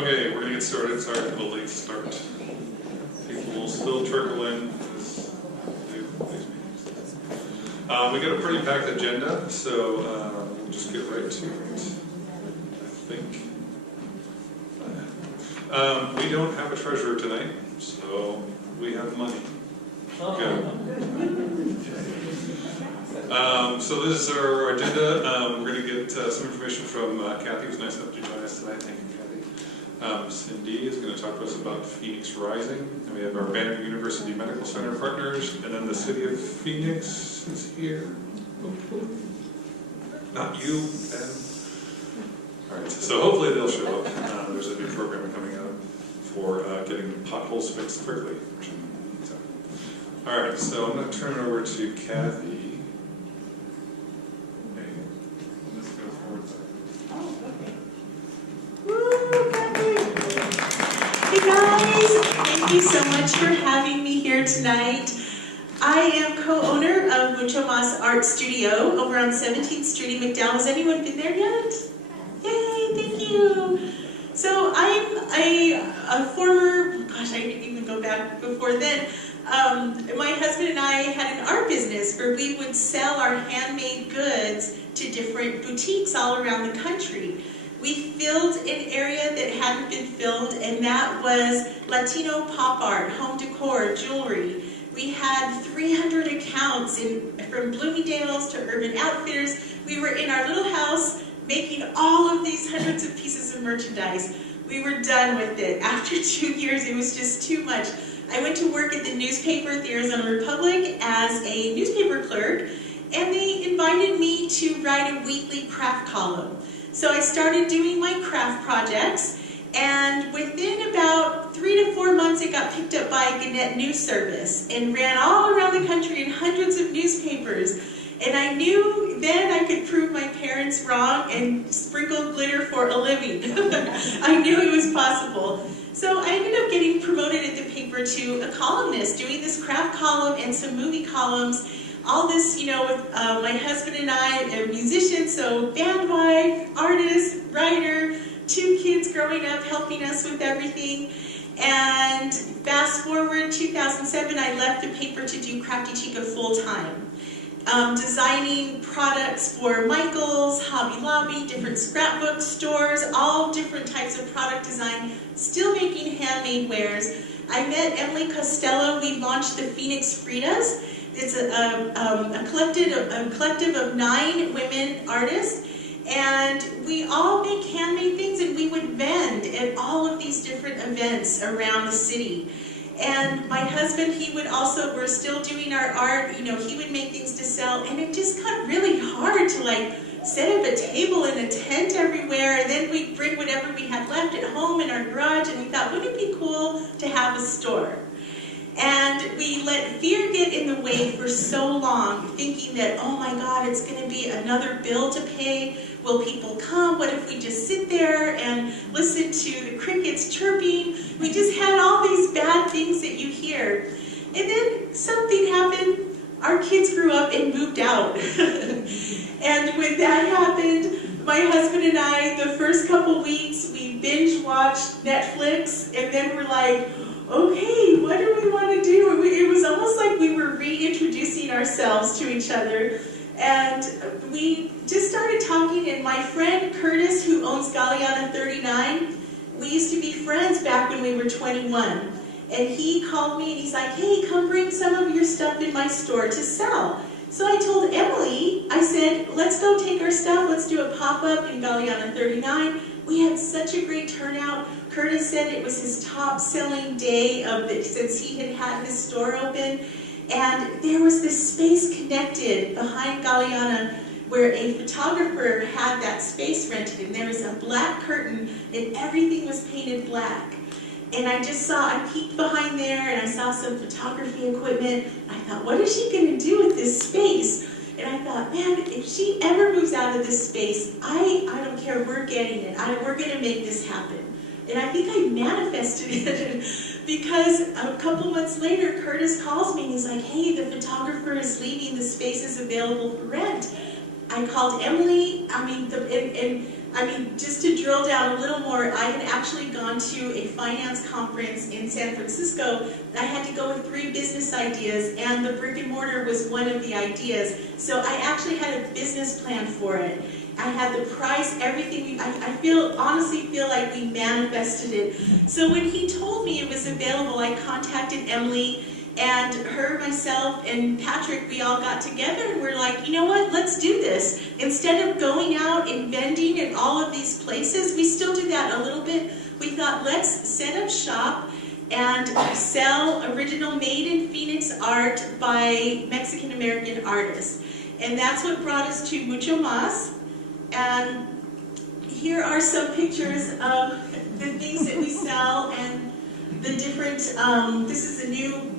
Okay, we're going to get started. Sorry for the late start. People will still trickle in as they do these meetings. We got a pretty packed agenda, so we'll just get right to it. I think. We don't have a treasurer tonight, so we have money. Good. So this is our agenda. We're going to get some information from Kathy, who's nice enough to join us tonight. Thank you, Kathy. Cindy is going to talk to us about Phoenix Rising. And we have our Banner University Medical Center partners. And then the City of Phoenix is here. Not you, Ben. All right, so hopefully they'll show up. There's a new program coming out for getting potholes fixed quickly. So. All right, so I'm going to turn it over to Kathy. Hey guys, thank you so much for having me here tonight. I am co-owner of Mucho Mas Art Studio over on 17th Street in McDowell. Has anyone been there yet? Yay, thank you. So I'm a former, gosh, I didn't even go back before then. My husband and I had an art business where we would sell our handmade goods to different boutiques all around the country. We filled an area that hadn't been filled, and that was Latino pop art, home decor, jewelry. We had 300 accounts from Bloomingdale's to Urban Outfitters. We were in our little house making all of these hundreds of pieces of merchandise. We were done with it. After 2 years, it was just too much. I went to work at the newspaper at the Arizona Republic as a newspaper clerk, and they invited me to write a weekly craft column. So I started doing my craft projects, and within about 3 to 4 months it got picked up by Gannett News Service and ran all around the country in hundreds of newspapers. And I knew then I could prove my parents wrong and sprinkle glitter for a living. I knew it was possible. So I ended up getting promoted at the paper to a columnist, doing this craft column and some movie columns. All this, you know, with my husband and I, a musician, so band wife, artist, writer, 2 kids growing up helping us with everything. And fast forward 2007, I left the paper to do Crafty Chica full time. Designing products for Michael's, Hobby Lobby, different scrapbook stores, all different types of product design, still making handmade wares. I met Emily Costello. We launched the Phoenix Fridas. It's a collective of 9 women artists, and we all make handmade things, and we would vend at all of these different events around the city. And my husband, he would also, we're still doing our art, you know, he would make things to sell, and it just got really hard to like set up a table in a tent everywhere, and then we'd bring whatever we had left at home in our garage, and we thought, wouldn't it be cool to have a store? And we let fear get in the way for so long, thinking that, oh my God, it's going to be another bill to pay. Will people come? What if we just sit there and listen to the crickets chirping? We just had all these bad things that you hear. And then something happened. Our kids grew up and moved out. And when that happened, my husband and I, the first couple weeks, we binge watched Netflix, and then we're like, okay, what do we want to do? It was almost like we were reintroducing ourselves to each other. And we just started talking, and my friend Curtis, who owns Galeana 39, we used to be friends back when we were 21. And he called me and he's like, hey, come bring some of your stuff in my store to sell. So I told Emily, I said, let's go take our stuff, let's do a pop-up in Galeana 39. We had such a great turnout. Curtis said it was his top-selling day since he had had his store open. And there was this space connected behind Galeana where a photographer had that space rented, and there was a black curtain, and everything was painted black. And I peeked behind there, and I saw some photography equipment. I thought, what is she going to do with this space? And I thought, man, if she ever moves out of this space, I don't care, we're getting it. We're going to make this happen. And I think I manifested it because a couple months later, Curtis calls me and he's like, hey, the photographer is leaving, the space is available for rent. I called Emily, and I mean, just to drill down a little more, I had actually gone to a finance conference in San Francisco. I had to go with 3 business ideas, and the brick and mortar was one of the ideas. So I actually had a business plan for it. I had the price, everything. I honestly feel like we manifested it. So when he told me it was available, I contacted Emily, and her, myself, and Patrick, we all got together and we're like, you know what, let's do this. Instead of going out and vending in all of these places, we still do that a little bit. We thought, let's set up shop and sell original made in Phoenix art by Mexican-American artists. And that's what brought us to Mucho Mas. And here are some pictures of the things that we sell and the different, this is a new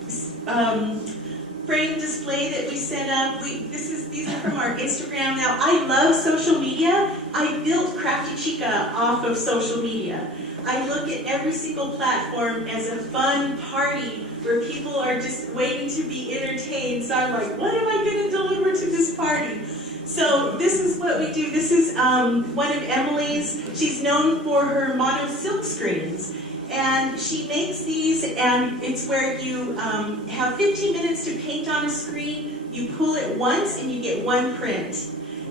frame display that we set up. These are from our Instagram. Now, I love social media. I built Crafty Chica off of social media. I look at every single platform as a fun party where people are just waiting to be entertained. So I'm like, what am I going to deliver to this party? So this is what we do. This is one of Emily's. She's known for her mono silk screens. And she makes these, and it's where you have 15 minutes to paint on a screen. You pull it once, and you get one print.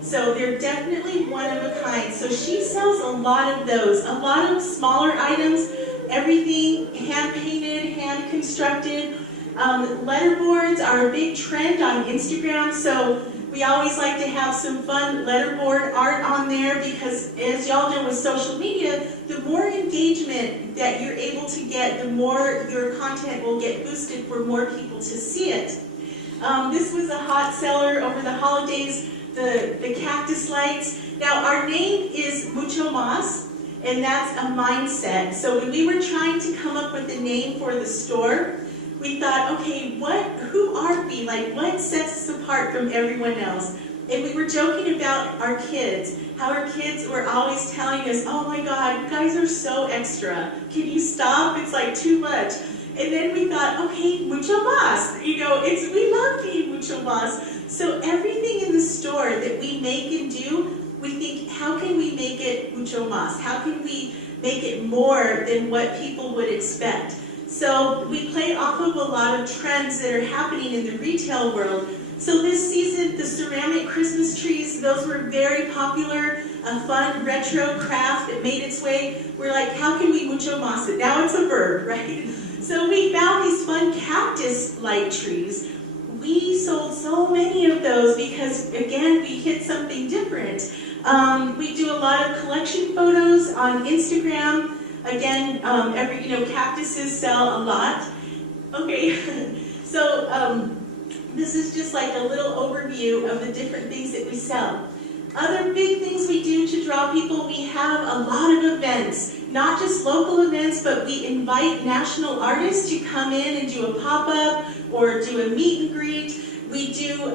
So they're definitely one of a kind. So she sells a lot of those, a lot of smaller items, everything hand-painted, hand-constructed. Letterboards are a big trend on Instagram, so we always like to have some fun letterboard art on there because, as y'all know with social media, the more engagement that you're able to get, the more your content will get boosted for more people to see it. This was a hot seller over the holidays, the cactus lights. Now, our name is Mucho Mas, and that's a mindset. So when we were trying to come up with a name for the store, we thought, okay, who are we? Like, what sets us apart from everyone else? And we were joking about our kids, how our kids were always telling us, oh my God, you guys are so extra. Can you stop? It's like too much. And then we thought, okay, Mucho Mas. You know, we love being Mucho Mas. So everything in the store that we make and do, we think, how can we make it Mucho Mas? How can we make it more than what people would expect? So we play off of a lot of trends that are happening in the retail world. So this season, the ceramic Christmas trees, those were very popular, a fun retro craft that made its way. We're like, how can we Mucho Mas it? Now it's a verb, right? So we found these fun cactus light trees. We sold so many of those because, again, we hit something different. We do a lot of collection photos on Instagram. Again, cactuses sell a lot. Okay, so this is just like a little overview of the different things that we sell. Other big things we do to draw people, we have a lot of events, not just local events, but we invite national artists to come in and do a pop-up or do a meet and greet. We do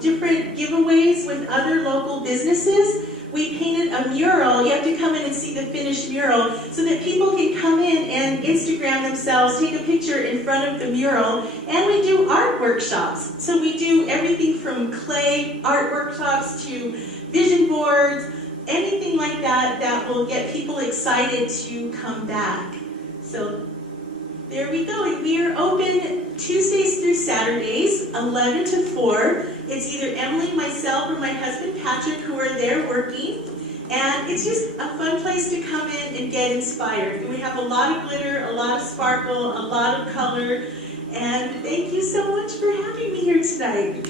different giveaways with other local businesses. We painted a mural. You have to come in and see the finished mural so that people can come in and Instagram themselves, take a picture in front of the mural, and we do art workshops. So we do everything from clay art workshops to vision boards, anything like that that will get people excited to come back. So there we go. We are open Tuesdays through Saturdays, 11 to 4. It's either Emily, myself, or my husband Patrick who are there working. And it's just a fun place to come in and get inspired. We have a lot of glitter, a lot of sparkle, a lot of color. And thank you so much for having me here tonight.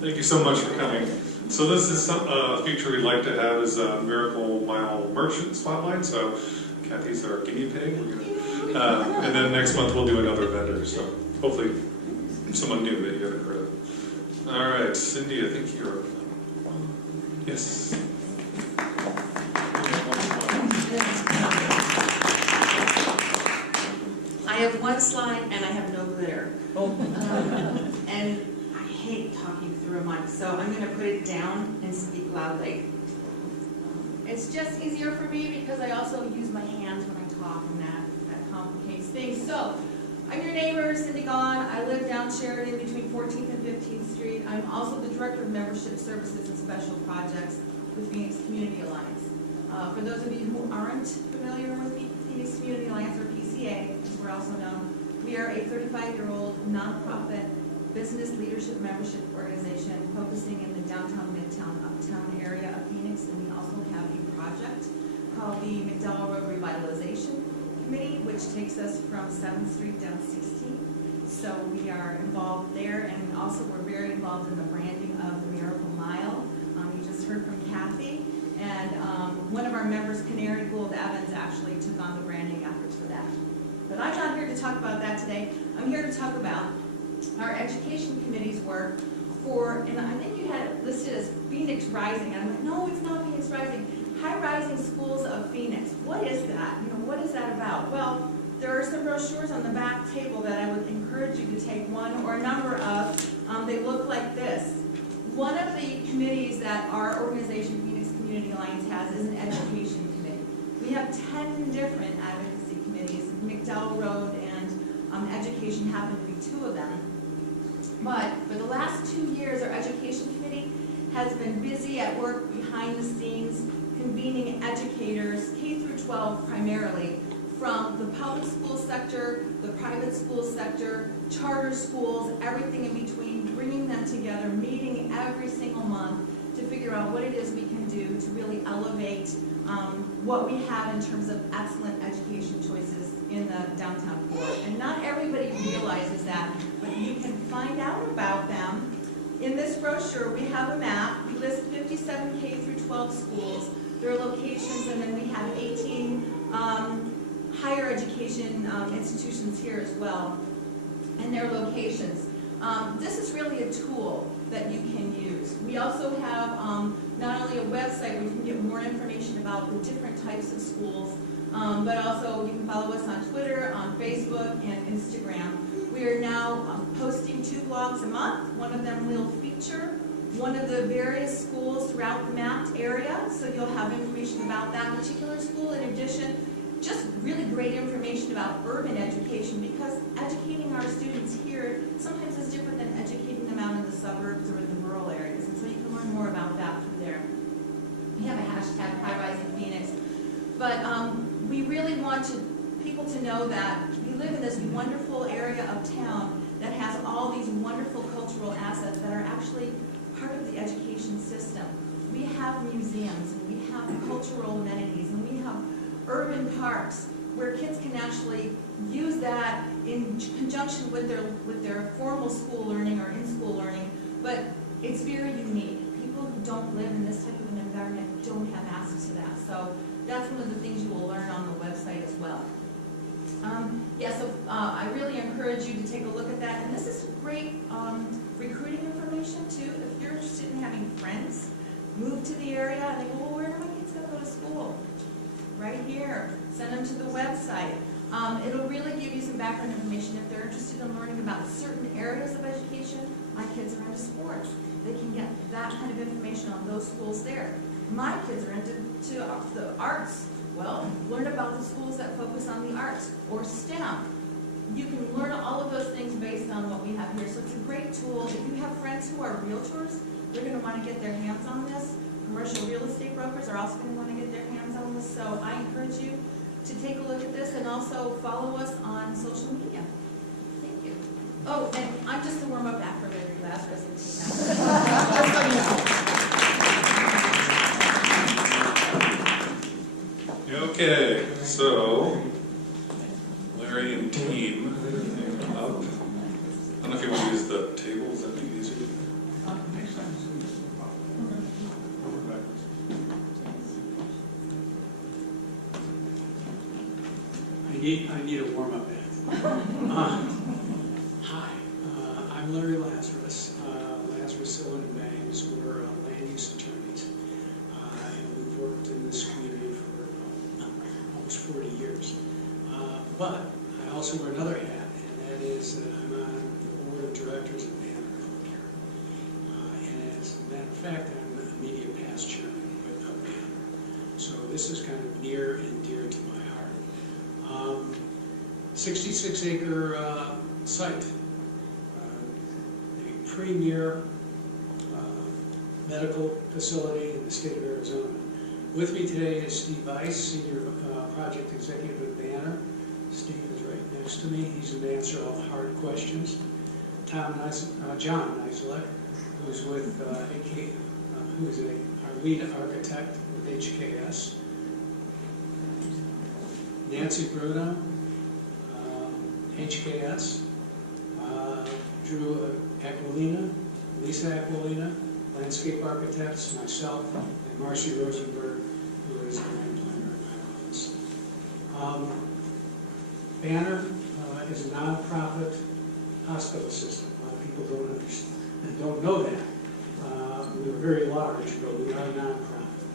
Thank you so much for coming. So this is a feature we'd like to have is a Miracle Mile Merchant Spotlight. So Kathy's our guinea pig. And then next month we'll do another vendor. So hopefully someone new that you haven't heard of. All right, Cindy, I think you're... Yes. I have one slide and I have no glitter. And I hate talking through a mic, so I'm going to put it down and speak loudly. It's just easier for me because I also use my hands when I talk, and that complicates things. So, I'm your neighbors. is Cindy Gahn. I live down Sheridan between 14th and 15th Street. I'm also the Director of Membership Services and Special Projects with Phoenix Community Alliance. For those of you who aren't familiar with Phoenix Community Alliance, or PCA, as we're also known, we are a 35-year-old nonprofit business leadership membership organization focusing in the downtown, midtown, uptown area of Phoenix, and we also have a project called the McDowell Road Revitalization Committee, which takes us from 7th Street down 16th. So we are involved there, and also we're very involved in the branding of the Miracle Mile. You just heard from Kathy, and one of our members, Canary Gould Evans, actually took on the branding efforts for that. But I'm not here to talk about that today. I'm here to talk about our education committee's work for, and I think you had it listed as Phoenix Rising. I'm like, no, it's not Phoenix Rising. High Rising Schools of Phoenix. What is that? What is that about? Well, there are some brochures on the back table that I would encourage you to take one or a number of. They look like this. One of the committees that our organization, Phoenix Community Alliance, has is an education committee. We have 10 different advocacy committees. McDowell Road and education happen to be 2 of them. But for the last 2 years, our education committee has been busy at work behind the scenes, convening educators, K through 12 primarily, from the public school sector, the private school sector, charter schools, everything in between, bringing them together, meeting every single month to figure out what it is we can do to really elevate what we have in terms of excellent education choices in the downtown core. And not everybody realizes that, but you can find out about them. In this brochure, we have a map. We list 57 K through 12 schools, their locations, and then we have 18 higher education institutions here as well, and their locations. This is really a tool that you can use. We also have not only a website where you can get more information about the different types of schools, but also you can follow us on Twitter, on Facebook, and Instagram. We are now posting 2 blogs a month. One of them will feature one of the various schools throughout the mapped area, so you'll have information about that particular school. In addition, just really great information about urban education, because educating our students here sometimes is different than educating them out in the suburbs or in the rural areas, and so you can learn more about that from there. We have a hashtag #HighRisingPhoenix, but we really want people to know that we live in this wonderful area of town that has all these wonderful cultural assets that are actually part of the education system. We have museums, and we have cultural amenities, and we have urban parks where kids can actually use that in conjunction with their formal school learning or in-school learning, but it's very unique. People who don't live in this type of an environment don't have access to that. So that's one of the things you will learn on the website as well. I really encourage you to take a look at that. And this is great recruiting information too. If you're interested in having friends move to the area and they go, well, where are my kids going to go to school? Right here. Send them to the website. It'll really give you some background information. If they're interested in learning about certain areas of education, my kids are into sports. They can get that kind of information on those schools there. My kids are into the arts. Well, learn about the schools that focus on the arts or STEM. You can learn all of those things based on what we have here. So it's a great tool. If you have friends who are realtors, they're going to want to get their hands on this. Commercial real estate brokers are also going to want to get their hands on this. So I encourage you to take a look at this and also follow us on social media. Thank you. Oh, and I'm just the warm-up act for Larry Lazarus. Okay, so Larry and team come up. I don't know if you want to use the tables, that'd be easier. I need a warm-up act. Hi, I'm Larry Lazarus. Lazarus, Sillen and Bangs. We're land use attorneys, and we've worked in this community for almost 40 years. But I also wear another hat, and that is that I'm on the board of directors of Banner Healthcare. And as a matter of fact, I'm the immediate past chairman of Banner. So this is kind of near and dear to my heart. 66-acre site, a premier medical facility in the state of Arizona. With me today is Steve Weiss, Senior Project Executive at Banner. Steve is right next to me. He's going to answer all the hard questions. John Niselek, who's with who's our lead architect with HKS. Nancy Bruno, HKS. Drew Aquilina, Lisa Aquilina, landscape architects, myself, and Marcy Rosenberg, who is the land planner in my office. Banner is a nonprofit hospital system. A lot of people don't understand and don't know that. We're very large, but we are a nonprofit.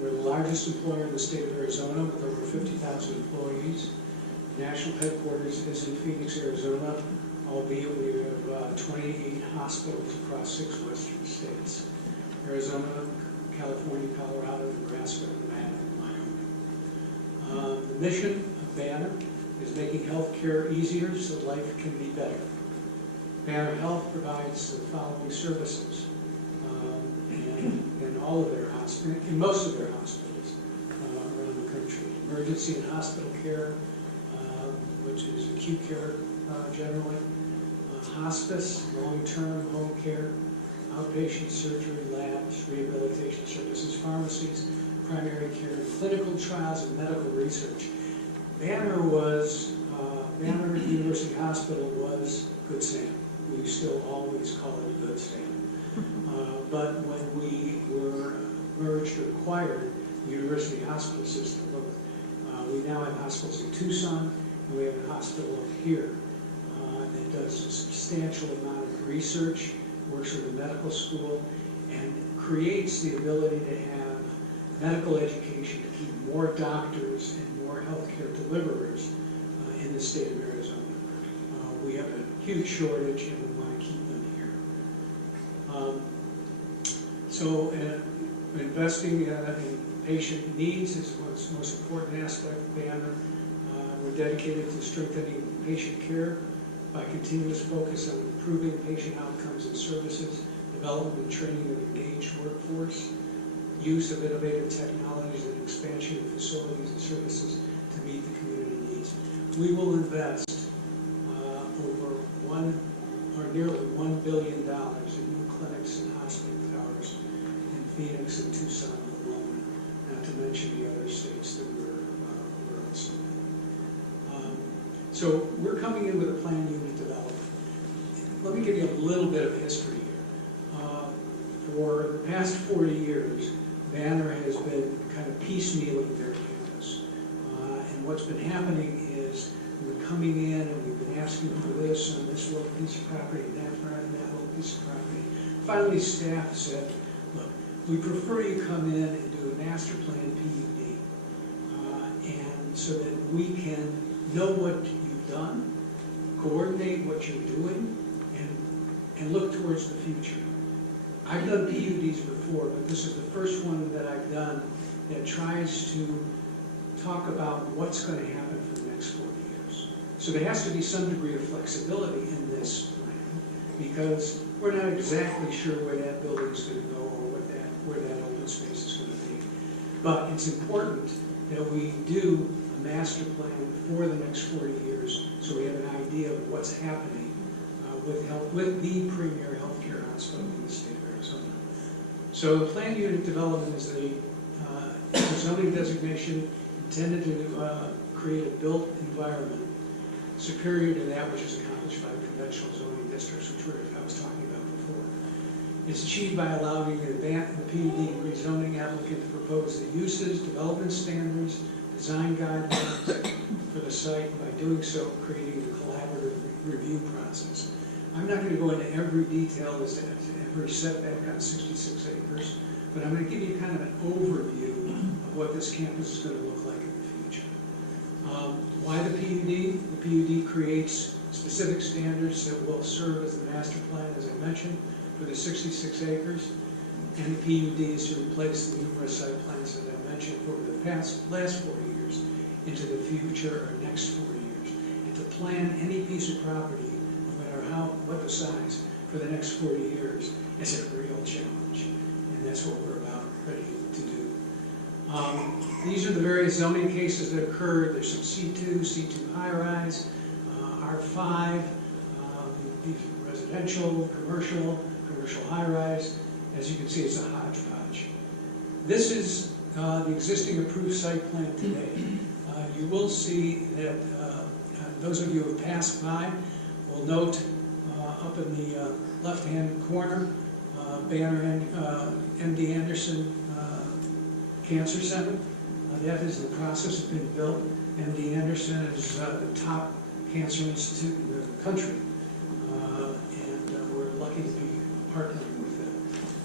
We're the largest employer in the state of Arizona with over 50,000 employees. National headquarters is in Phoenix, Arizona, albeit we have 28 hospitals across 6 western states: Arizona, California, Colorado, Nebraska, Nevada, and Wyoming. The mission of Banner is making healthcare easier so life can be better. Banner Health provides the following services in all of their hospitals, in most of their hospitals around the country: emergency and hospital care, which is acute care generally, hospice, long-term home care, outpatient surgery, labs, rehabilitation services, pharmacies, primary care, clinical trials, and medical research. Banner University Hospital was Good Sam. We still always call it Good Sam. But when we were merged or acquired the University Hospital System, we now have hospitals in Tucson, and we have a hospital here that does a substantial amount of research, works with a medical school, and creates the ability to have medical education to keep more doctors and more healthcare deliverers in the state of Arizona. We have a huge shortage, and we want to keep them here. Investing in patient needs is what's the most important aspect of Banner. We're dedicated to strengthening patient care by continuous focus on improving patient outcomes and services, development and training of engaged workforce, use of innovative technologies, and expansion of facilities and services to meet the community needs. We will invest nearly $1 billion in new clinics and hospital towers in Phoenix and Tucson alone, not to mention the other states that we're also in. So we're coming in with a plan unit development. Let me give you a little bit of history here. For the past 40 years, Banner has been kind of piecemealing their campus. And what's been happening is we're coming in and we've been asking for this on this little piece of property and that little piece of property. Finally, staff said, look, we prefer you come in and do a master plan PUD, and so that we can know what you've done, coordinate what you're doing, and look towards the future. I've done PUDs before, but this is the first one that I've done that tries to talk about what's going to happen for the next 40 years. So there has to be some degree of flexibility in this plan, because we're not exactly sure where that building is going to go or where that open space is going to be. But it's important that we do a master plan for the next 40 years so we have an idea of what's happening with the premier healthcare hospital in the state of Arizona. So the plan unit development is a zoning designation intended to create a built environment superior to that which is accomplished by conventional zoning districts, which I was talking about before. It's achieved by allowing the PUD rezoning applicant to propose the uses, development standards, design guidelines for the site, and by doing so, creating a collaborative review process. I'm not going to go into every detail as to every setback on 66 acres, but I'm going to give you kind of an overview of what this campus is going to look like in the future. Why the PUD? The PUD creates specific standards that will serve as the master plan, as I mentioned, for the 66 acres. And the PUD is to replace the numerous site plans that I mentioned over the last 40 years into the future or next 40 years. And And to plan any piece of property, no matter what the size, for the next 40 years is a real challenge. And that's what we're about ready to do. These are the various zoning cases that occurred. There's some C2, C2 high-rise, R5, these are residential, commercial high-rise. As you can see, it's a hodgepodge. This is the existing approved site plan today. You will see that those of you who have passed by will note up in the left-hand corner, banner MD Anderson Cancer Center. That is in the process of being built. MD Anderson is the top cancer institute in the country, and we're lucky to be partnering with them.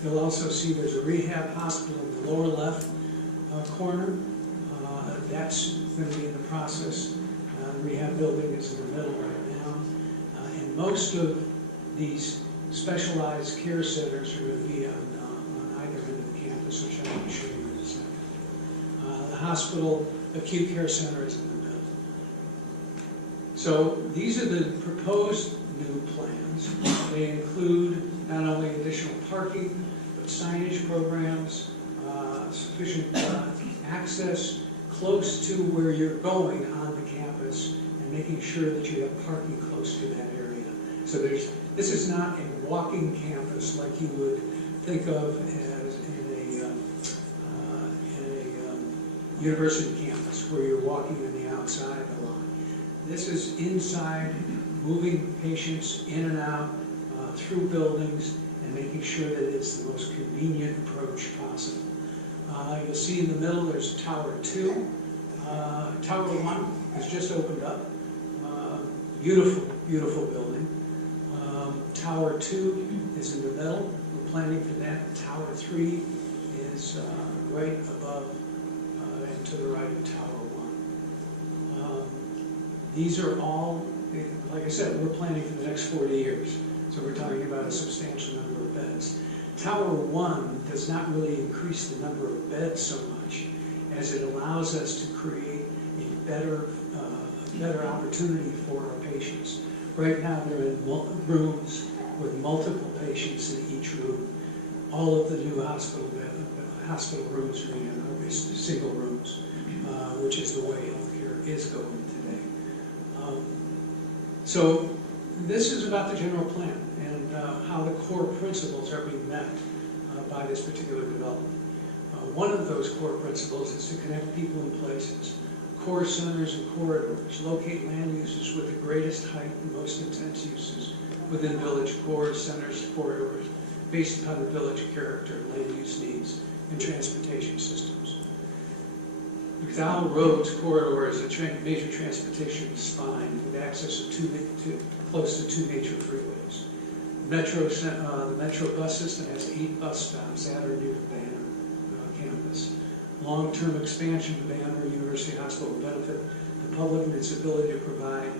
You'll also see there's a rehab hospital in the lower left corner. That's going to be in the process. The rehab building is in the middle right now. And most of these specialized care centers are going to be on either end of the campus, which I'm going to show you in a second. The hospital acute care center is in the middle. So these are the proposed new plans. They include not only additional parking, but signage programs, sufficient access close to where you're going on the campus, and making sure that you have parking close to that area. So this is not a walking campus like you would think of as in a university campus where you're walking on the outside a lot. This is inside, moving patients in and out through buildings and making sure that it's the most convenient approach possible. You'll see in the middle there's Tower 2. Tower 1 has just opened up. Beautiful, beautiful building. Tower 2 is in the middle. We're planning for that. Tower 3 is right above and to the right of Tower 1. These are all, like I said, we're planning for the next 40 years. So we're talking about a substantial number of beds. Tower 1 does not really increase the number of beds so much as it allows us to create a better opportunity for our patients. Right now they're in rooms with multiple patients in each room. All of the new hospital rooms are in single rooms, which is the way healthcare is going today. So this is about the general plan and how the core principles are being met by this particular development. One of those core principles is to connect people and places. Core centers and corridors, locate land uses with the greatest height and most intense uses within village cores, centers, corridors, based upon the village character, land use needs, and transportation systems. McDowell Road's corridor is a major transportation spine with access to close to 2 major freeways. The Metro bus system has 8 bus stops at or near the Banner campus. Long-term expansion of Banner University Hospital will benefit the public and its ability to provide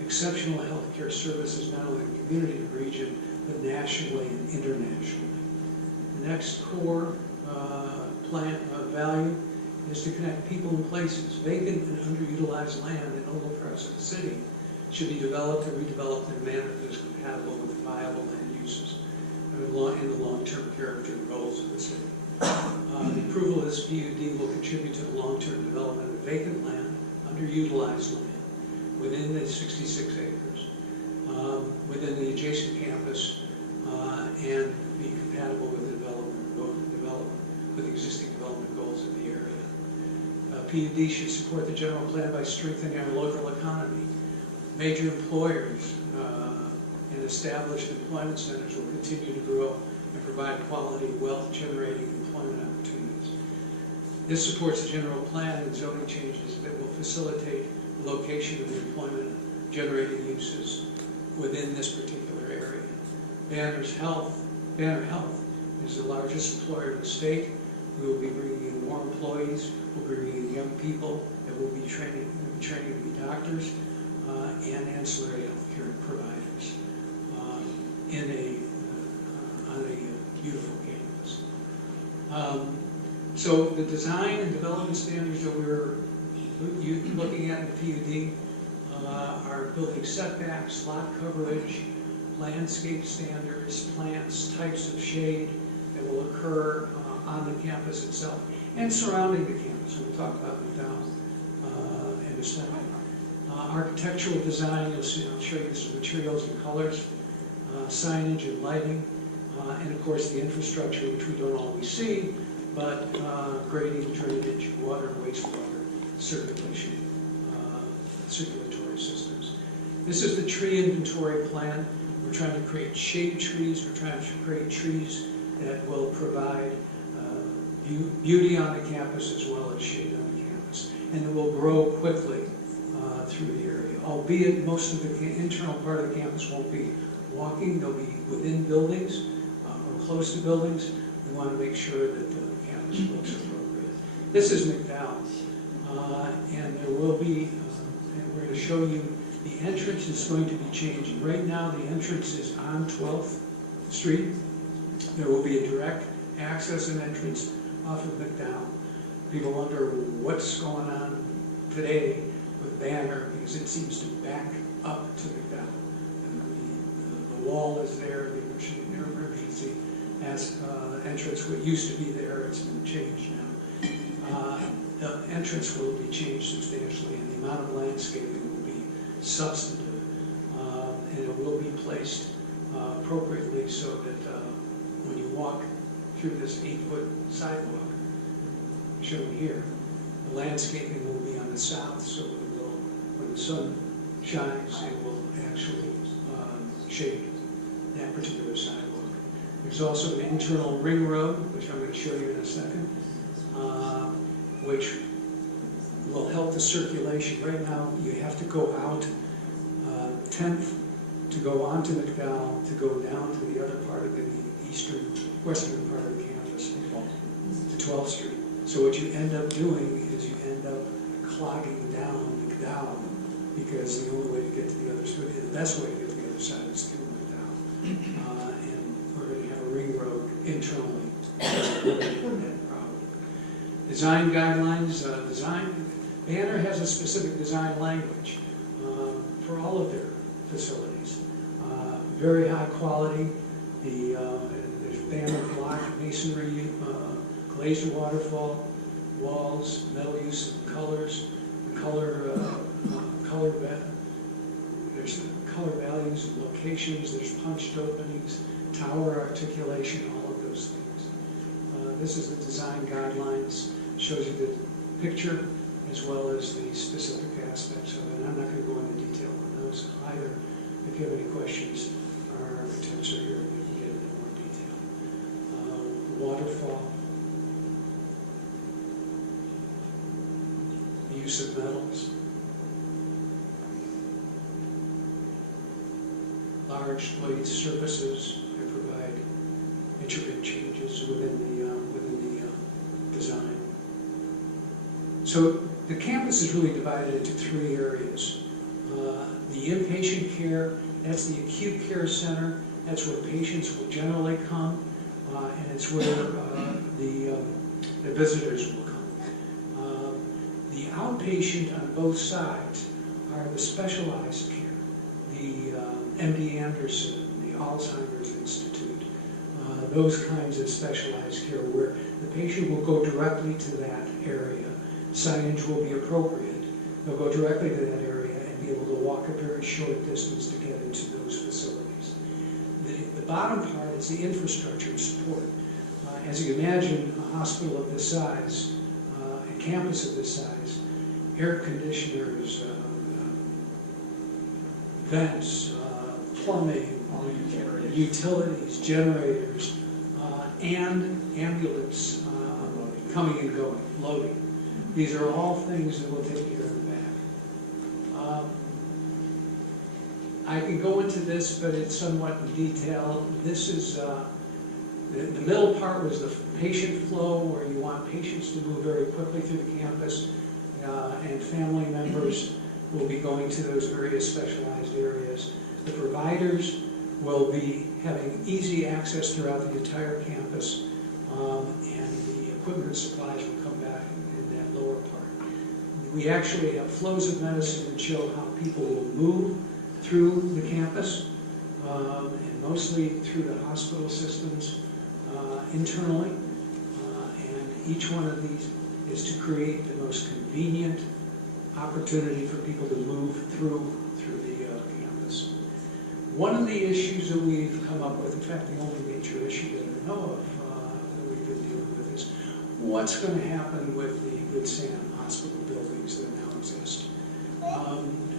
exceptional healthcare services not only in the community of the region, but nationally and internationally. The next core value is to connect people and places. Vacant and underutilized land in all parts of the city should be developed and redeveloped in a manner that is compatible with viable land uses and in the long-term character and goals of the city. The approval of this PUD will contribute to the long-term development of vacant land, underutilized land, within the 66 acres, within the adjacent campus, and be compatible with the development with existing development goals of the area. PUD should support the general plan by strengthening our local economy. Major employers and established employment centers will continue to grow and provide quality, wealth-generating employment opportunities. This supports the general plan and zoning changes that will facilitate the location of the employment-generating uses within this particular area. Banner Health is the largest employer in the state. We will be bringing in more employees. We'll be bringing in young people that will be training to be doctors and ancillary healthcare providers on a beautiful campus. So the design and development standards that we're looking at in the PUD are are building setbacks, lot coverage, landscape standards, plants, types of shade that will occur on the campus itself and surrounding the campus. We'll talk about McDowell in a second. Architectural design, I'll show you some materials and colors, signage and lighting, and of course the infrastructure, which we don't always see, but grading, drainage, water, wastewater, circulation, circulatory systems. This is the tree inventory plan. We're trying to create shade trees. We're trying to create trees that will provide beauty on the campus as well as shade on the campus, and that will grow quickly through the area. Albeit most of the internal part of the campus won't be walking, they'll be within buildings or close to buildings. We want to make sure that the campus looks appropriate. This is McDowell, and there will be, and we're going to show you the entrance is going to be changing. Right now the entrance is on 12th Street. There will be a direct access and entrance off of McDowell. People wonder what's going on today with Banner, because it seems to back up to McDowell. And the wall is there, the emergency entrance, what used to be there, it's been changed now. The entrance will be changed substantially, and the amount of landscaping will be substantive, and it will be placed appropriately so that when you walk through this 8-foot sidewalk shown here, the landscaping will be on the south, so it will, when the sun shines, it will actually shade that particular sidewalk. There's also an internal ring road, which I'm going to show you in a second, which will help the circulation. Right now, you have to go out 10th to go onto McDowell, to go down to the other part of the western part of the campus, to 12th Street. So what you end up doing is you end up clogging down McDowell, because the only way to get to the other side, the best way to get to the other side is through McDowell. And we're going to have a ring road internally. That problem. Design guidelines, Banner has a specific design language for all of their facilities. Very high quality. There's Banner block masonry, glazed waterfall walls, metal use of colors, there's color values and locations, there's punched openings, tower articulation, all of those things. This is the design guidelines, shows you the picture as well as the specific aspects of it. I'm not going to go into detail on those either. If you have any questions, our architects are here, we can get into more detail. Waterfall, the use of metals, large glazed surfaces that provide intricate changes within the design. So the campus is really divided into 3 areas. The inpatient care, that's the acute care center. That's where patients will generally come, and it's where the visitors will come. The outpatient on both sides are the specialized care, the MD Anderson, the Alzheimer's Institute, those kinds of specialized care where the patient will go directly to that area. Signage will be appropriate. They'll go directly to that area and be able to walk a very short distance to get into those facilities. The bottom part is the infrastructure and support. As you can imagine, a hospital of this size, a campus of this size, air conditioners, vents, plumbing, utilities, generators, and ambulance coming and going, loading. These are all things that will take care of the back. I can go into this, but it's somewhat in detail. This is, the middle part was the patient flow, where you want patients to move very quickly through the campus, and family members will be going to those various specialized areas. The providers will be having easy access throughout the entire campus, and the equipment and supplies will come back in that lower part. We actually have flows of medicine that show how people will move through the campus, and mostly through the hospital systems internally. And each one of these is to create the most convenient opportunity for people to move through the campus. One of the issues that we've come up with, in fact, the only major issue that I know of that we've been dealing with is what's going to happen with the Good Sam Hospital buildings that now exist.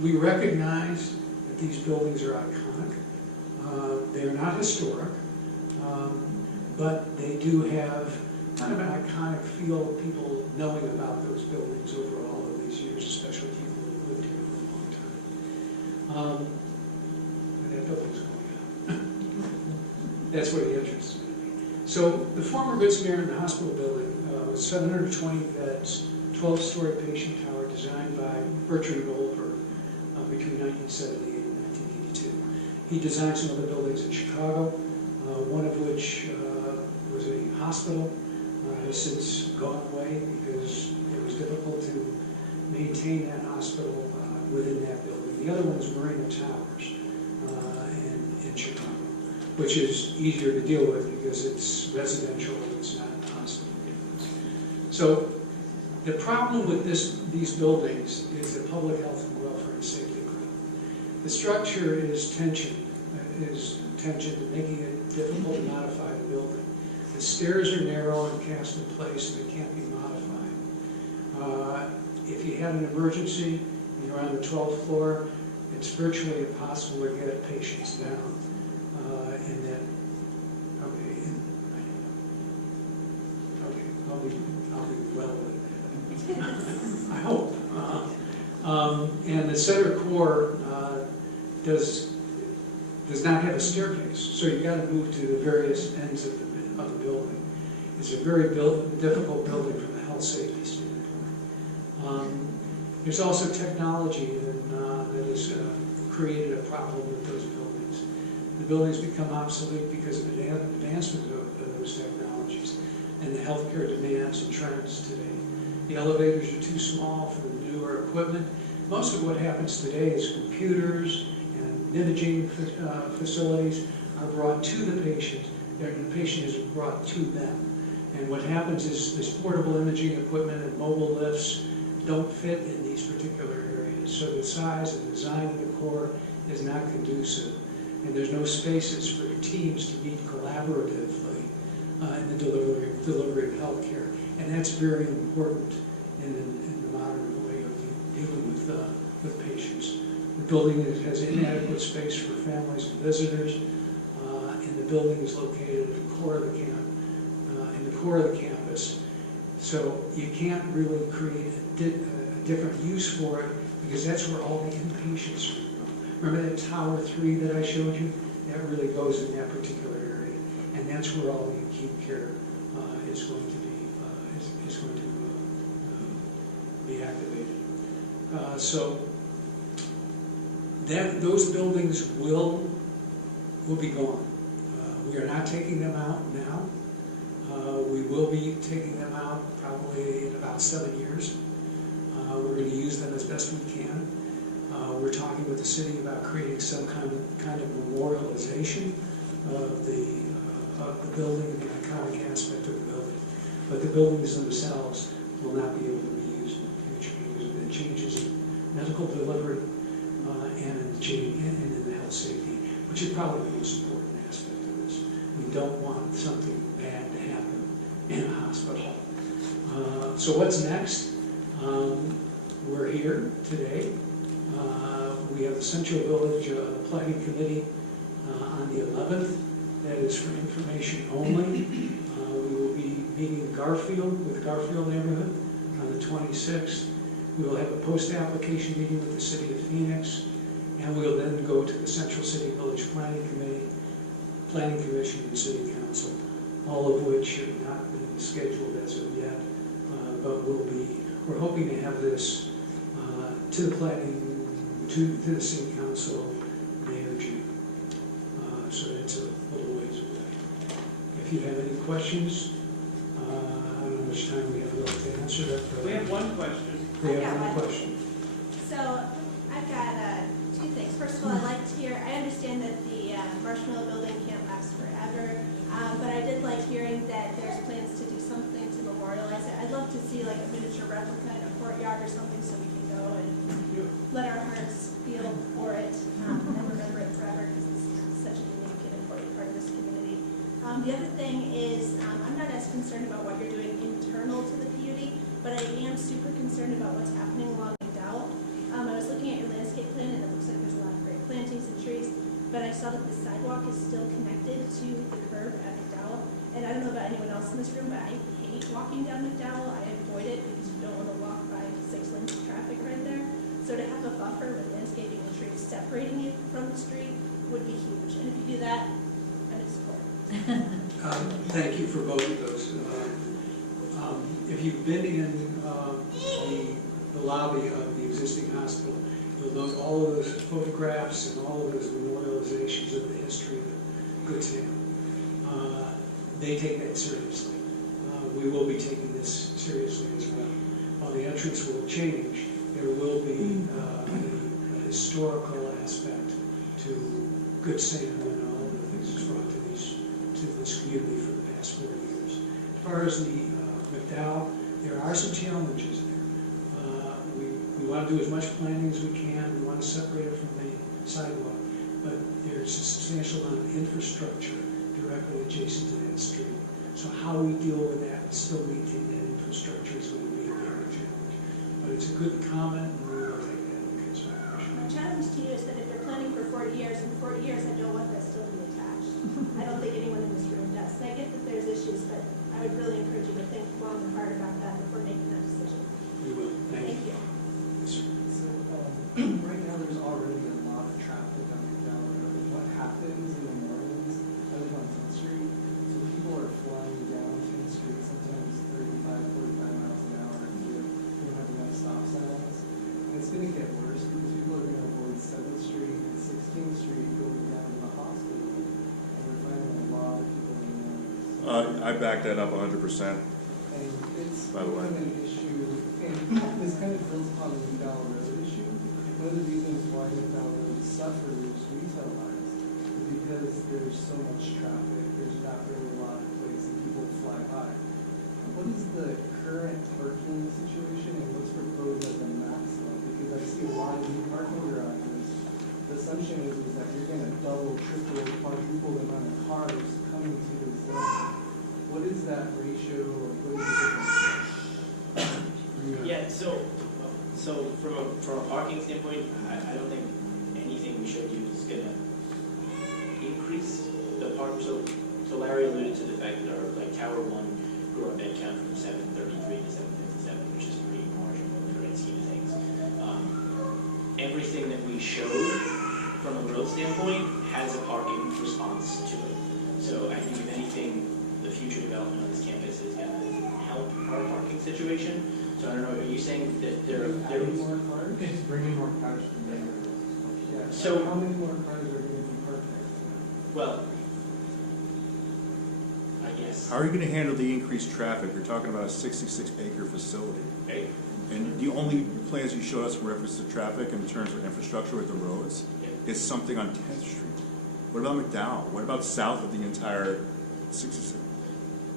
We recognize that these buildings are iconic. They are not historic, but they do have kind of an iconic feel of people knowing about those buildings over all of these years, especially people who have lived here for a long time. That building's going up. That's where the entrance is going to be. So the former Good Samaritan Hospital building was 720 beds, 12-story patient tower designed by Bertrand Goldberg between 1978 and 1982. He designed some other buildings in Chicago, one of which was a hospital, has since gone away because it was difficult to maintain that hospital within that building. The other one is Marina Towers in Chicago, which is easier to deal with because it's residential, it's not a hospital. So the problem with these buildings is the public health and welfare and safety problem. The structure is tension, making it difficult to modify the building. The stairs are narrow and cast in place and they can't be modified. If you have an emergency and you're on the 12th floor, it's virtually impossible to get patients down. I'll be well with it. I hope. And the center core does not have a staircase, so you've got to move to the various ends of the building. It's a very difficult building from a health safety standpoint. There's also technology that has created a problem with those buildings. The buildings become obsolete because of the advancement of those technologies and the healthcare demands and trends today. The elevators are too small for the newer equipment. Most of what happens today is computers and imaging facilities are brought to the patient, and the patient is brought to them. And what happens is this portable imaging equipment and mobile lifts don't fit in these particular areas. So the size and design of the core is not conducive. And there's no spaces for teams to meet collaboratively in the delivery of healthcare. And that's very important in the modern way of dealing with patients. The building has inadequate space for families and visitors, and the building is located at the core of the campus. So you can't really create a different use for it because that's where all the inpatients are. Remember that Tower 3 that I showed you? That really goes in that particular area, and that's where all the acute care is going to be activated. So those buildings will be gone. We are not taking them out now. We will be taking them out probably in about 7 years. We're going to use them as best we can. We're talking with the city about creating some kind of memorialization of the building and the iconic aspect of the building. But the buildings themselves will not be able to be used in the future because of the changes in medical delivery and in the health safety, which is probably the most important aspect of this. We don't want something bad to happen in a hospital. So what's next? We're here today. We have the Central Village Planning Committee on the 11th. That is for information only. We will be meeting with Garfield neighborhood on the 26th. We will have a post-application meeting with the City of Phoenix, and we will then go to the Central City Village Planning Committee, Planning Commission, and City Council, all of which have not been scheduled as of yet, but we're hoping to have this to the City Council May or June. So that's a little ways away. If you have any questions, I don't know how much time we have left to answer sure. We have one question. We have I've got one one. question. So I've got two things. First of all, I'd like to hear, I understand that the Marshmallow Building can't last forever, but I did like hearing that there's plans to do something to memorialize it. I'd love to see like a miniature replica in a courtyard or something so we can go and let our hearts feel for it and remember it forever because it's such a unique and important part of this community. The other thing is, I'm not as concerned about what you're doing internal to the PUD, but I am super concerned about what's happening along McDowell. I was looking at your landscape plan and it looks like there's a lot of great plantings and trees, but I saw that the sidewalk is still connected to the curb at McDowell. And I don't know about anyone else in this room, but I hate walking down McDowell. I avoid it because you don't want to walk by 6 lanes of traffic right there. So to have a buffer with landscaping and trees separating it from the street would be huge. And if you do that, I would support it. Thank you for both of those. If you've been in the lobby of the existing hospital, you'll note all of those photographs and all of those memorializations of the history of Good Sam. They take that seriously. We will be taking this seriously as well. While the entrance will change, there will be a historical aspect to Good Sam and all the things it's brought to this community for the past 40 years. As far as the McDowell, there are some challenges there. We want to do as much planning as we can. We want to separate it from the sidewalk, but there's a substantial amount of infrastructure directly adjacent to that street. So how we deal with that and still maintain that infrastructure is going to be a bigger challenge. But it's a good comment, and we will take that into consideration. My challenge to you is that if you're planning for 40 years, in 40 years I don't want that still to be attached. I don't think anyone in this room does. And I get that there's issues, but I would really encourage you to think long and hard about that before making that decision. We will. Thank you. So, right now there's already a lot of traffic on McDowell Road. What happens in the mornings, I live on 10th Street, so people are flying down 10th Street, sometimes 35, 45 miles an hour, and we don't have enough stop signs. And it's going to get worse because people are going to avoid 7th Street and 16th Street going down to the hospital. And we're finding a lot of people in the mornings. I back that up 100%. And it's By the way. become an issue, and this kind of builds upon the McDowell Road issue. One of the reasons why McDowell Road suffers retail-wise is because there's so much traffic, there's not really a lot of place, and people fly by. What is the current parking situation, and what's proposed as a maximum? Because I see a lot of new parking garages. The assumption is that you're going to double, triple, quadruple the amount of cars coming to the zone. What is that ratio, or what is the difference? Yeah, so from a parking standpoint, I don't think anything we showed you is gonna increase the park. So Larry alluded to the fact that our, like, Tower 1 grew our bed count from 733 to 757, which is pretty marginal in the grand scheme of things. Everything that we showed from a growth standpoint has a parking response to it. So I think if anything, the future development of this campus is going to help our parking situation. So I don't know, are you saying that there Adding more cars? It's bringing more cars to the neighborhood. Yeah, So- how many more cars are going to be parked next to them? well, I guess, How are you going to handle the increased traffic? You're talking about a 66-acre facility. right? And the only plans you showed us in reference to traffic in terms of infrastructure with the roads is something on 10th Street. What about McDowell? What about south of the entire 66?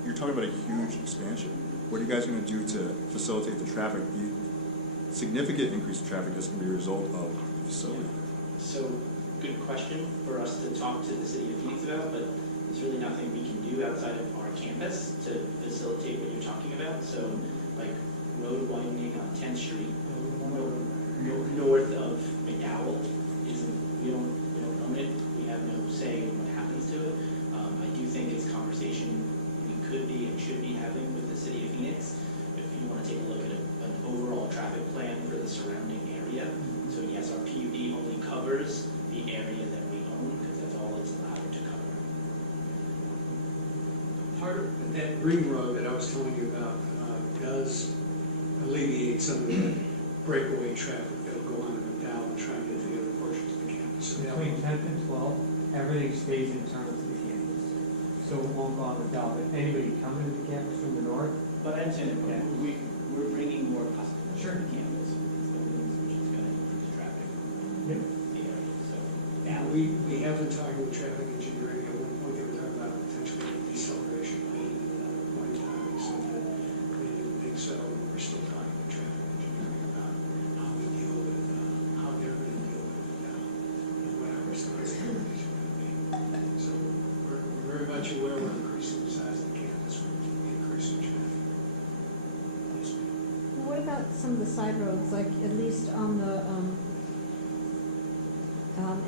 You're talking about a huge expansion. What are you guys going to do to facilitate the traffic? The significant increase in traffic is going to be a result of the facility. So, good question for us to talk to the city of Phoenix about, but there's really nothing we can do outside of our campus to facilitate what you're talking about. So, like, road widening on 10th Street, north of McDowell, we don't own it. We have no say in what happens to it. I do think it's a conversation we could be and should be having with the city of Phoenix. If you want to take a look at an overall traffic plan for the surrounding area. So yes, our PUD only covers the area that we own because that's all it's allowed to cover. Part of that ring road that I was telling you about does alleviate some of the breakaway traffic that'll go on in McDowell and try and get to the other portions of the campus. So that Between 10th and 12th, everything stays internal to the campus. So it won't go on the McDowell. If anybody coming to the campus from the north, But I understand, Yeah. we're we're bringing more customers to campus with these buildings, which is gonna increase traffic Yep. in the area, so. Yeah, we have been talking with traffic engineering. At one point, they were talking about potentially a deceleration lane at another point in time. They said that they didn't think so. We're still talking with traffic engineering about how we deal with, how they're going to deal with, what our responsibilities are going to be. So we're very much aware we're increasing the size of the campus, we're increasing traffic. Yes, ma'am. Well, what about some of the side roads, like at least on the,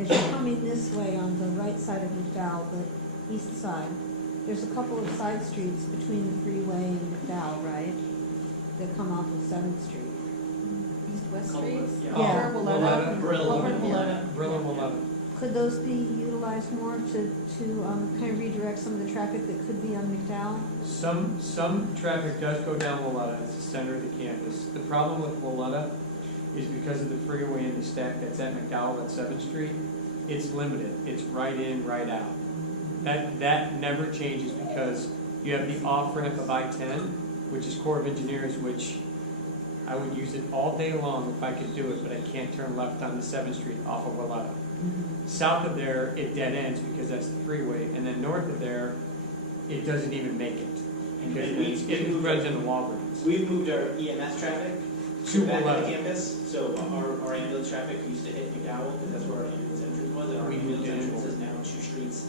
as you're coming this way on the right side of McDowell, the east side, there's a couple of side streets between the freeway and McDowell, right? That come off of 7th Street. East-west Culver, streets? yeah. Yeah. Or Willetta? Brill. Over Willetta. Brill and Willetta. Could those be utilized more to kind of redirect some of the traffic that could be on McDowell? Some traffic does go down Willetta, it's the center of the campus. The problem with Willetta is because of the freeway and the stack that's at McDowell at 7th Street, it's limited. It's right in, right out. That never changes because you have the off-ramp of I-10, which is Corps of Engineers, which I would use it all day long if I could do it, but I can't turn left onto 7th Street off of Willetta. South of there, it dead ends because that's the freeway, and then north of there, it doesn't even make it. Because it runs into Walgreens. We've moved our EMS traffic To back to the Willetta. campus, so our ambulance traffic used to hit McDowell, because that's where our ambulance entrance was, and our We ambulance moved it. entrance is now 2 streets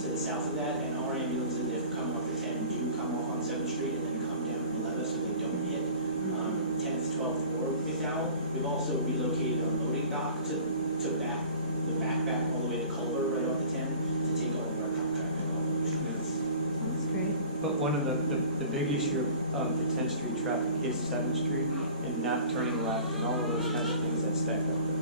to the south of that, and our ambulances, if coming off the 10, do come off on 7th Street and then come down 11, so they don't hit 10th, 12th, or McDowell. We've also relocated our loading dock to back all the way to Culver, right off the 10, to take all of our truck traffic off of those streets. That's great. But one of the big issue of the 10th Street traffic is 7th Street and not turning left and all of those kinds of things that stack up there.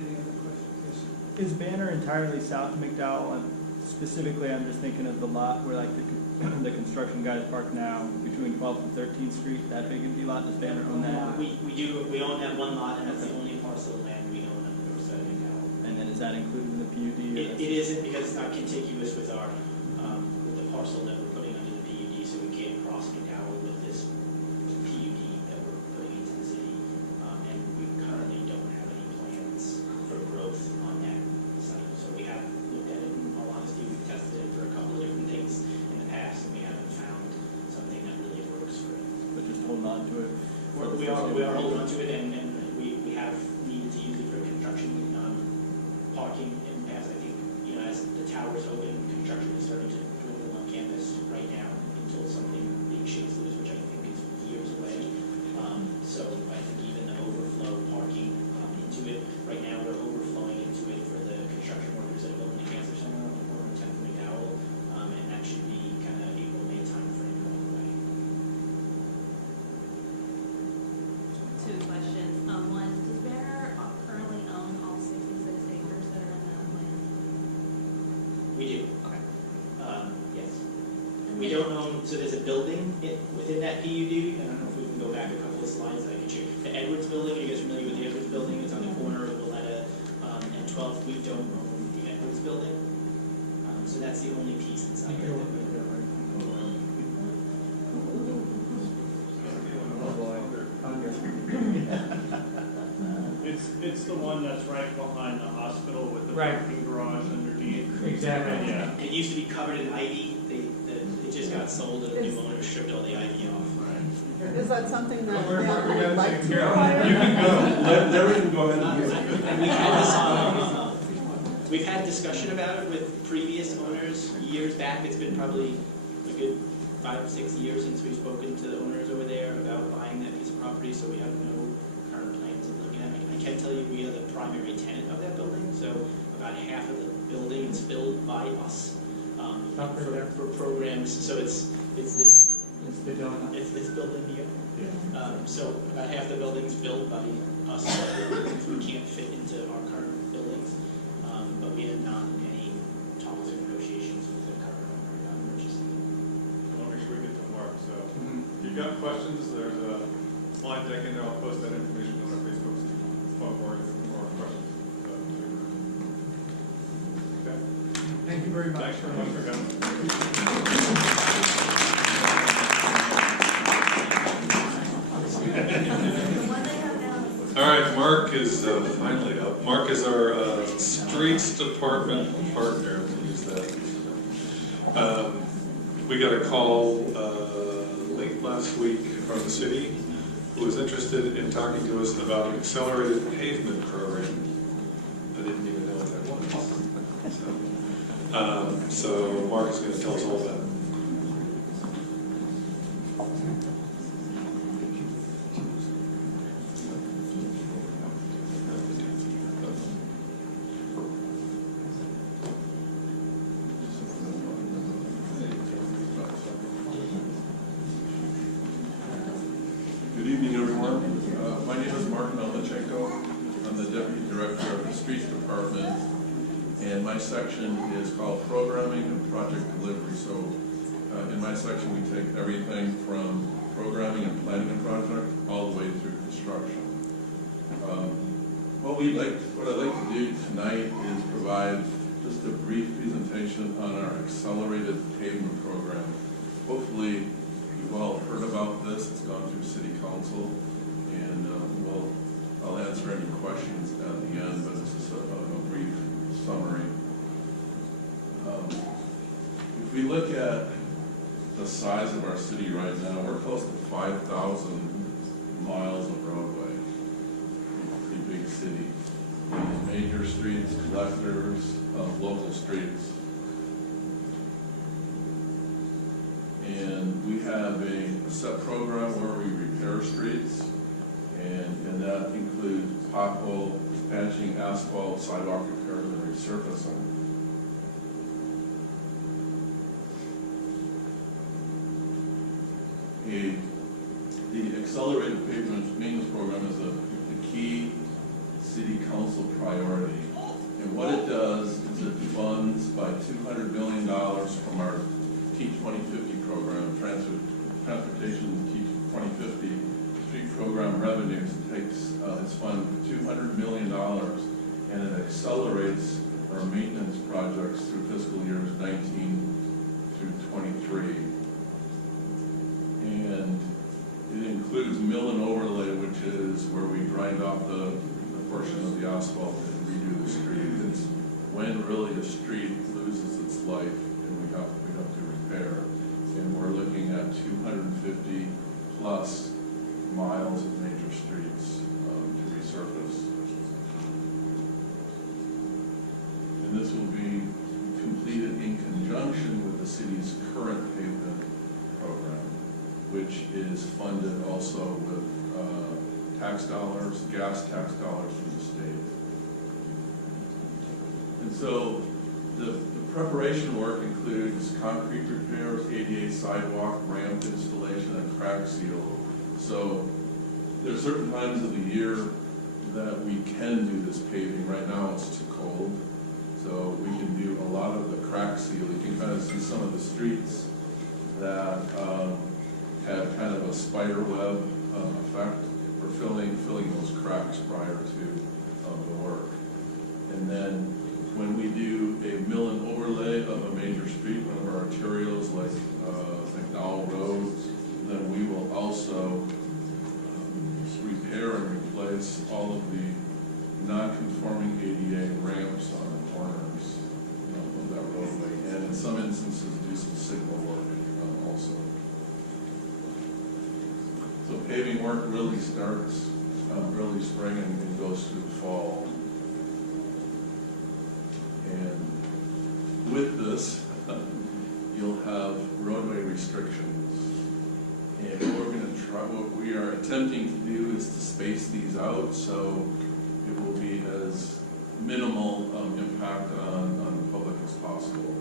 Any other questions? Is Banner entirely south of McDowell? And specifically, I'm just thinking of the lot where like the construction guys park now between 12th and 13th Street. That big empty lot, does Banner own that? We own that one lot, and that's the only parcel of land we own on the north side of McDowell. And then is that included in the PUD? Or It isn't, because it's not contiguous with our, with the parcel that we're putting under the PUD, so we can't cross McDowell with this PUD that we're putting into the city. And we currently don't have any plans for growth on that site. So we have looked at it, in all honesty, we've tested it for a couple of different things in the past, and we haven't found something that really works for it. But just holding on to it? We are holding on to it, and we have needed to use it for construction, parking in the past. I think, as the towers open, construction is starting to dwindle on campus right now until something big shakes loose, which I think is years away. So I think even the overflow parking into it, right now we're overflowing into it for the construction workers that are building the cancer center on the corner of 10th and McDowell, and that should be kind of April, May timeframe going away. Two questions. One, does Banner currently own all 66 acres that are in that land? We do. Okay. Yes. And We then- don't own, so there's a building within that PUD. I don't know if we can go back a couple of slides that I can show you. The Edwards building, are you guys familiar with the Edwards building? It's on the corner of Willetta and 12th. We don't own the Edwards building. So that's the only piece inside there. It's the one that's right behind the hospital with the Right. parking garage underneath. Exactly. Yeah. It used to be covered in ivy. It just got sold and the new owner stripped all the ivy off. Is that something that We're Banner gonna would like take to care of it. acquire? You can go. Larry can go ahead and use it. And we've had discussion about it with previous owners years back. It's been probably a good 5, 6 years since we've spoken to the owners over there about buying that piece of property, so we have no current plans of looking at it. I can tell you we are the primary tenant of that building, so about half of the building is filled by us for programs. So it's this It's the donut. it's this building here. So about half the building's filled by us, we can't fit into our current buildings. But we have not in any talks or negotiations with the current owner about purchasing it. I want to make sure we get to Mark, so if you've got questions, there's a slide deck in there, I'll post that information on our Facebook, so you can follow more questions. Okay, Thank you very much. thanks very much for coming. Mark is finally up. Mark is our streets department partner. We'll use that. We got a call late last week from the city who was interested in talking to us about an accelerated pavement program. I didn't even know what that was. So Mark is going to tell us all about it. Good evening, everyone. My name is Mark Melnichenko. I'm the Deputy Director of the Streets Department, and my section is called Programming and Project Delivery. So in my section, we take everything from programming and planning a project all the way through construction. What I'd like to do tonight is provide just a brief presentation on our accelerated pavement program. Hopefully, you've all heard about this. It's gone through City Council, and I'll answer any questions at the end, but this is a brief summary. If we look at the size of our city right now, we're close to 5,000 miles of roadway. Pretty big city. Major streets, collectors, local streets. And we have a set program where we repair streets, and that includes pothole patching, asphalt, sidewalk repairs, and resurfacing. The accelerated pavement maintenance program is the key city council priority. And what it does is it funds by $200 million from our T2050 program, Transportation T2050 street program revenues. It takes its fund $200 million, and it accelerates our maintenance projects through fiscal years 19 through 23. And it includes mill and overlay, which is where we grind off the portion of the asphalt and redo the street. It's when really a street loses its life and we have to repair. And we're looking at 250 plus miles of major streets to resurface. And this will be completed in conjunction with the city's current pavement program, which is funded also with tax dollars, gas tax dollars from the state. And so the preparation work includes concrete repairs, ADA sidewalk, ramp installation, and crack seal. So there are certain times of the year that we can do this paving. Right now it's too cold, so we can do a lot of the crack seal. You can kind of see some of the streets that have kind of a spider web effect for filling those cracks prior to the work. And then when we do a mill and overlay of a major street, one of our arterials like McDowell Road, then we will also repair and replace all of the non-conforming ADA ramps on the corners of that roadway, and in some instances do some signal work also. So paving work really starts early spring and goes through the fall. And with this, you'll have roadway restrictions. And what we are attempting to do is to space these out so it will be as minimal impact on the public as possible.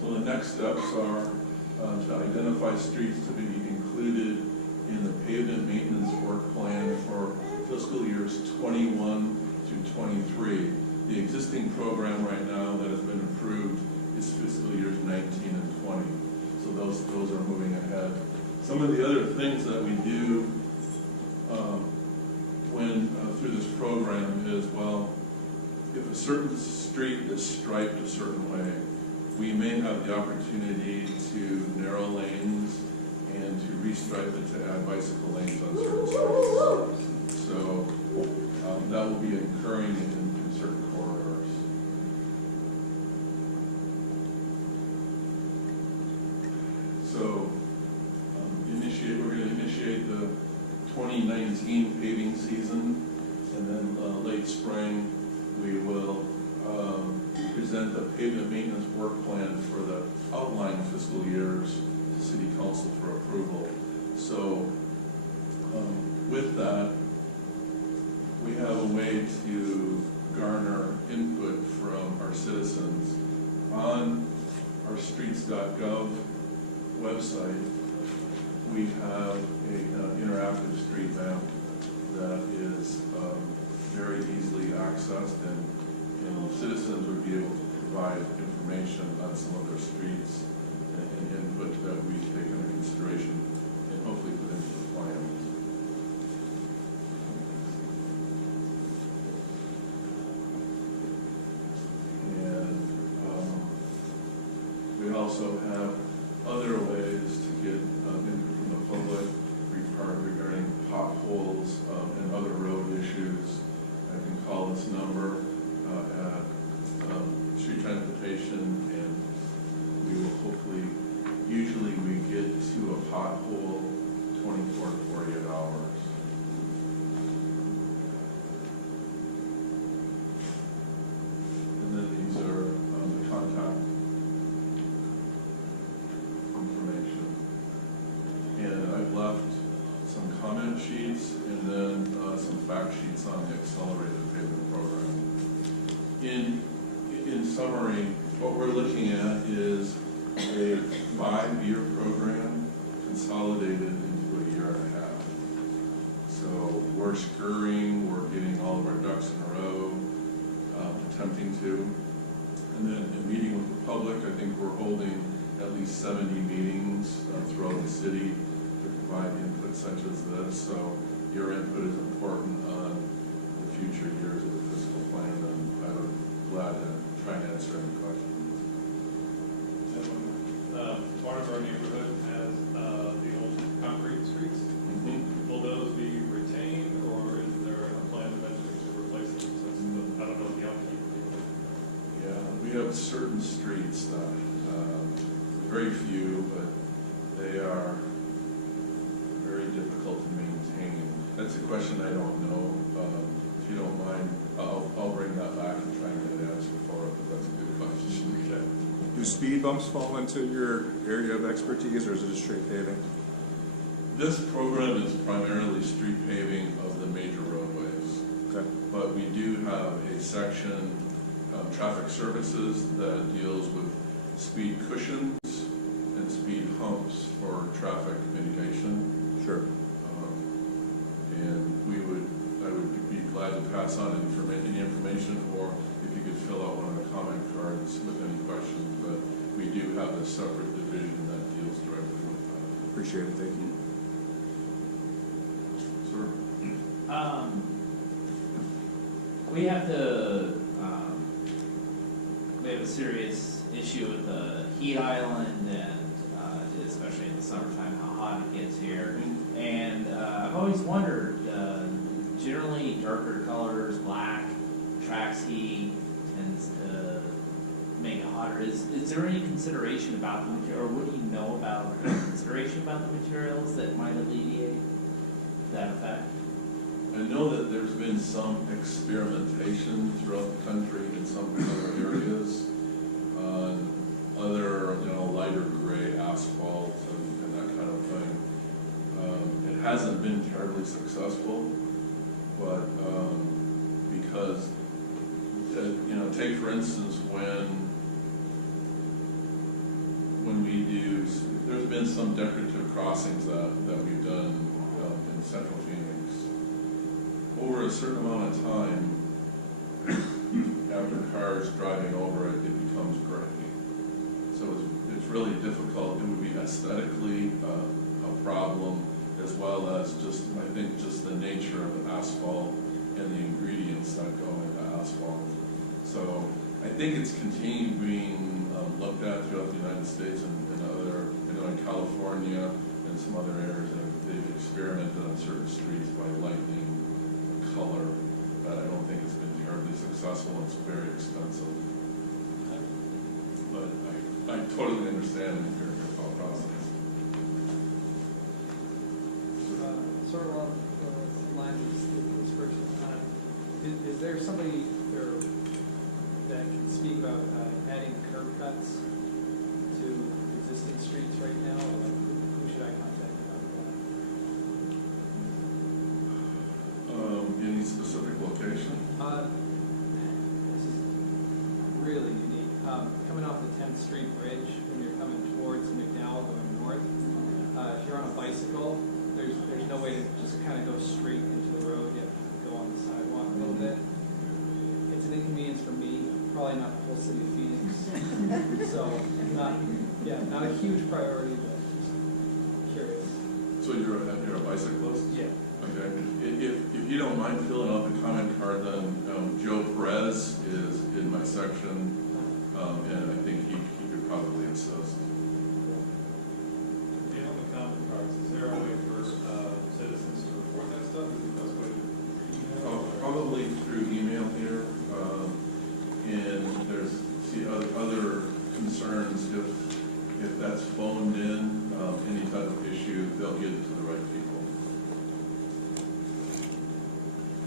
So the next steps are to identify streets to be included in the pavement maintenance work plan for fiscal years 21 to 23. The existing program right now that has been approved is fiscal years 19 and 20. So those are moving ahead. Some of the other things that we do when through this program is, well, if a certain street is striped a certain way, we may have the opportunity to narrow lanes and to restripe it to add bicycle lanes on certain streets. So that will be occurring in certain corridors. So we're going to initiate the 2019 paving season, and then late spring we will present the pavement maintenance work plan for the outlying fiscal years to City Council for approval. So with that, we have a way to garner input from our citizens. On our streets.gov website, we have an interactive street map that is very easily accessed, and citizens would be able to provide information on some of their streets and input that we take into consideration and hopefully put into the plans. And we also have other ways to get input from the public regarding potholes and other road issues. I can call this number at street transportation, and we will hopefully, usually we get to a pothole 24 to 48 hours. And then these are the contact information. And I've left some comment sheets and then some fact sheets on the accelerated pavement program. In summary, what we're looking at is a 5-year program consolidated into a year and a half. So we're scurrying, we're getting all of our ducks in a row, attempting to. And then in meeting with the public, I think we're holding at least 70 meetings throughout the city to provide input such as this. So your input is important on the future years of the fiscal plan, and I would be glad to try and answer any questions. Part of our neighborhood has the old concrete streets. Will those be retained, or is there a plan eventually to replace them? Since I don't know the upkeep. Yeah, we have certain streets that, very few, but they are very difficult to maintain. That's a question I don't know. If you don't mind, I'll bring that back and try and get an answer for it, but that's a good question. Okay. Do speed bumps fall into your area of expertise, or is it just straight paving? This program is primarily street paving of the major roadways. Okay. But we do have a section of traffic services that deals with speed cushions and speed humps for traffic mitigation. Sure. And I would be glad to pass on any information, or if you could fill out one of the comment cards with any questions. But we do have a separate division that deals directly with that. Appreciate it. Thank you. Sir? We have a serious issue with the heat island, and especially in the summertime, how hot it gets here. And I've always wondered, generally darker colors, black, attracts heat, tends to make it hotter. Is there any consideration about the material, or what do you know about consideration about the materials that might alleviate that effect? I know that there's been some experimentation throughout the country in some other areas on other, lighter gray asphalt and that kind of thing. It hasn't been terribly successful, but because, take for instance when we do, there's been some decorative crossings that we've done in Central Phoenix. Over a certain amount of time, after cars driving over it, it becomes gray. So it's really difficult. It would be aesthetically a problem, as well as just the nature of the asphalt and the ingredients that go into asphalt. So I think it's continued being looked at throughout the United States and other, in California and some other areas, and they've experimented on certain streets by lightning color, but I don't think it's been terribly successful, and it's very expensive. But I totally understand your thought process. Sort of along the line of this person, is there somebody there that can speak about adding curb cuts to existing streets right now, or like who should I contact about that? Any specific location? This is really unique. Coming off the 10th Street Bridge, when you're coming towards McDowell going north, if you're on a bicycle, there's no way to just kind of go straight into the road. You have to go on the sidewalk a little bit. It's an inconvenience for me, probably not the whole city of Phoenix. So not a huge priority, but just curious. So you're a bicyclist? Yeah. Okay. If you don't mind filling out the comment card, then Joe Perez is in my section, and I think he could probably assist. On the comment cards, is there a way for citizens to report that stuff? Is the best way to? Probably through email here, and there's other concerns. If that's phoned in, any type of issue, they'll get it to the right people.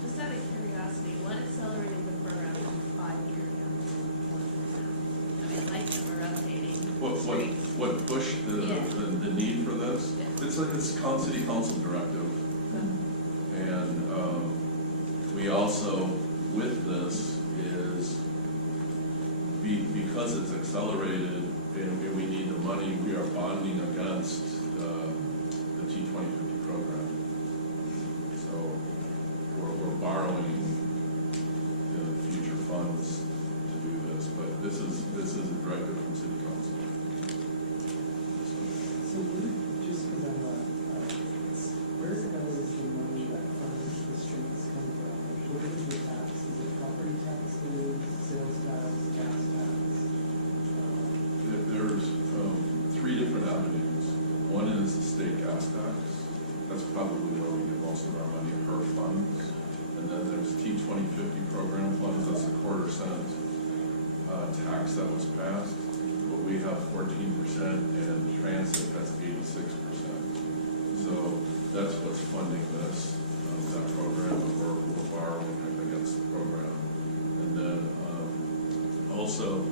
Just out of curiosity, what accelerated the program from 5 years ago to 1%? I mean, like that we're updating streets. What pushed the need for this? It's city council directive. And we also, with this, is because it's accelerated and we need the money, we are bonding against the T2050 program. So we're borrowing future funds to do this, but this is a directive from city council. So just because I'm where is the money that funds the streets come from? What is the tax? Is it property taxes, sales tax, gas tax? There's 3 different avenues. One is the state gas tax. That's probably where we get most of our money, HERF funds. And then there's T2050 program funds. That's a 1/4 cent tax that was passed. But we have 14%, and transit has 86%. So that's what's funding this, that program, and we're borrowing against the program. And then also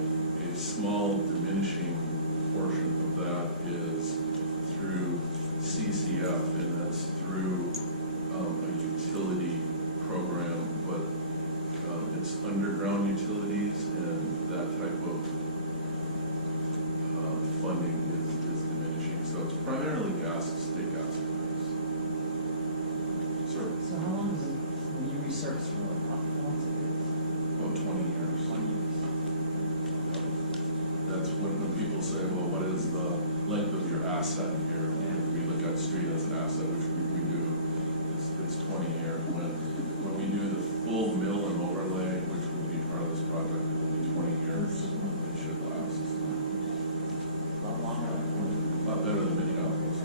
a small diminishing portion of that is through CCF, and that's through a utility program, but it's underground utilities, and that type of funding is diminishing. So it's primarily state gas tax. Sir? So how long is it when you research for how long is it? About 20 years. 20 years. That's when people say, well, what is the length of your asset here? And we look at street as an asset, which we do. It's 20 years. When we do the full mill and overlay, which would be part of this project, it will be 20 years. It should last. A lot longer. A lot better than Minneapolis.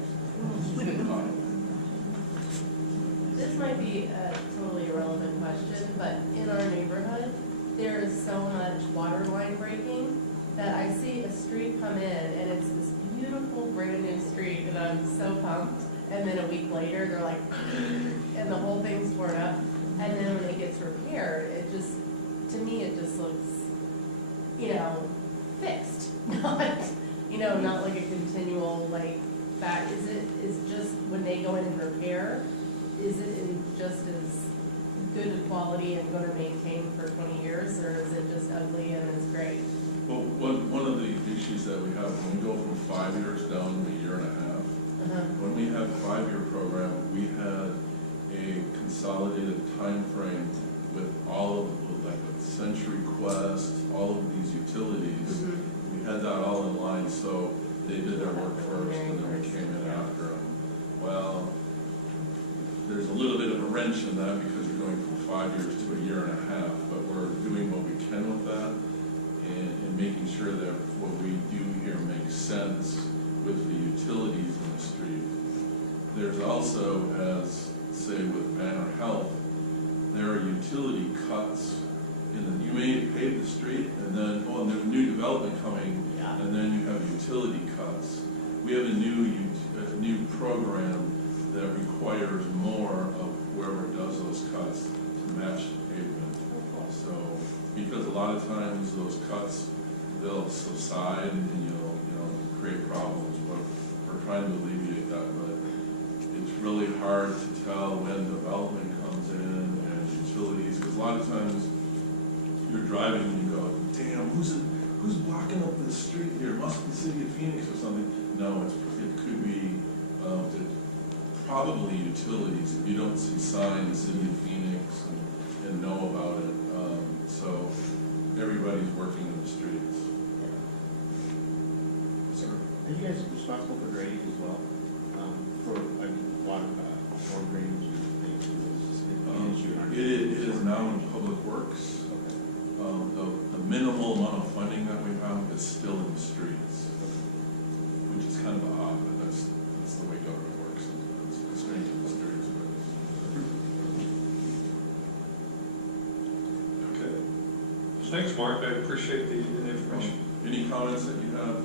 This might be a totally irrelevant question, but in our neighborhood, there is so much water line breaking that I see a street come in and it's this beautiful brand new street and I'm so pumped. And then a week later, they're like, and the whole thing's torn up. And then when it gets repaired, it just, to me, it just looks, fixed. Not like a continual, back. Is just when they go in and repair, is it in just as good a quality and going to maintain for 20 years, or is it just ugly and it's great? Well, one of the issues that we have, when we go from 5 years down to 1.5 years, when we had a 5-year program, we had a consolidated time frame with all of Century Quest, all of these utilities. We had that all in line, so they did their work first and then we came in after them. Well, there's a little bit of a wrench in that because you're going from 5 years to 1.5 years, but we're doing what we can with that and making sure that what we do here makes sense with the utilities in the street. there's also, as say with Banner Health, there are utility cuts you may pave the street and then, and there's new development coming, and then you have utility cuts. We have a new program that requires more of whoever does those cuts to match the pavement. So, because a lot of times those cuts, they'll subside and you'll create problems, but we're trying to alleviate that. But it's really hard to tell when development comes in and utilities, because a lot of times you're driving and you go, damn, who's blocking up this street here? It must be the city of Phoenix or something. No, it could be probably utilities. If you don't see signs, city of Phoenix, and know about it. So everybody's working in the streets. So, are you guys responsible for drainage as well? For water, storm drainage and things? It is now in Public Works. The minimal amount of funding that we have is still in the streets, which is kind of odd, but that's the way government works. It's strange in the streets. Okay. Thanks, Mark. I appreciate the information. Any comments that you have?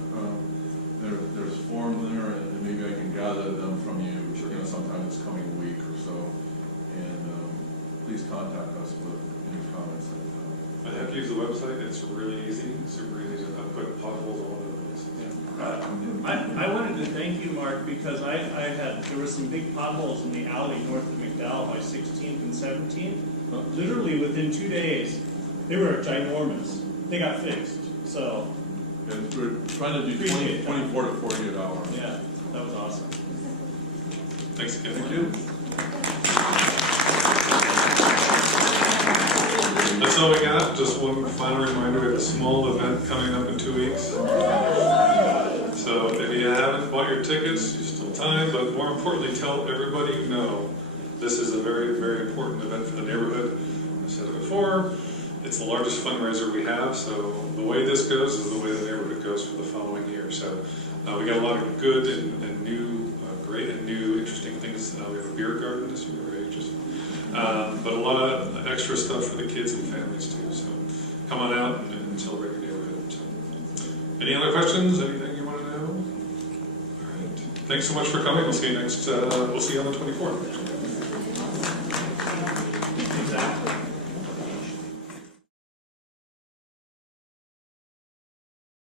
There's forms there, and maybe I can gather them from you. Sometime this coming week or so, and please contact us with any comments that you have. I have used the website. It's really easy, super easy to put potholes all over the place. I wanted to thank you, Mark, because there were some big potholes in the alley north of McDowell by 16th and 17th. Literally within 2 days, they were ginormous. They got fixed. So we're trying to do 24 to 48 hours. Yeah, that was awesome. Thanks again. Thank you. That's all we got. Just one final reminder, we have a small event coming up in 2 weeks. So if you haven't bought your tickets, you still have time, but more importantly, tell everybody you know. This is a very, very important event for the neighborhood. I've said it before, it's the largest fundraiser we have, so the way this goes is the way the neighborhood goes for the following year. So we got a lot of good and new, great and new, interesting things. We have a beer garden this year, very interesting. But a lot of extra stuff for the kids and families too. So come on out and celebrate your neighborhood. So, any other questions? Anything you want to know? All right. Thanks so much for coming. We'll see you on the 24th.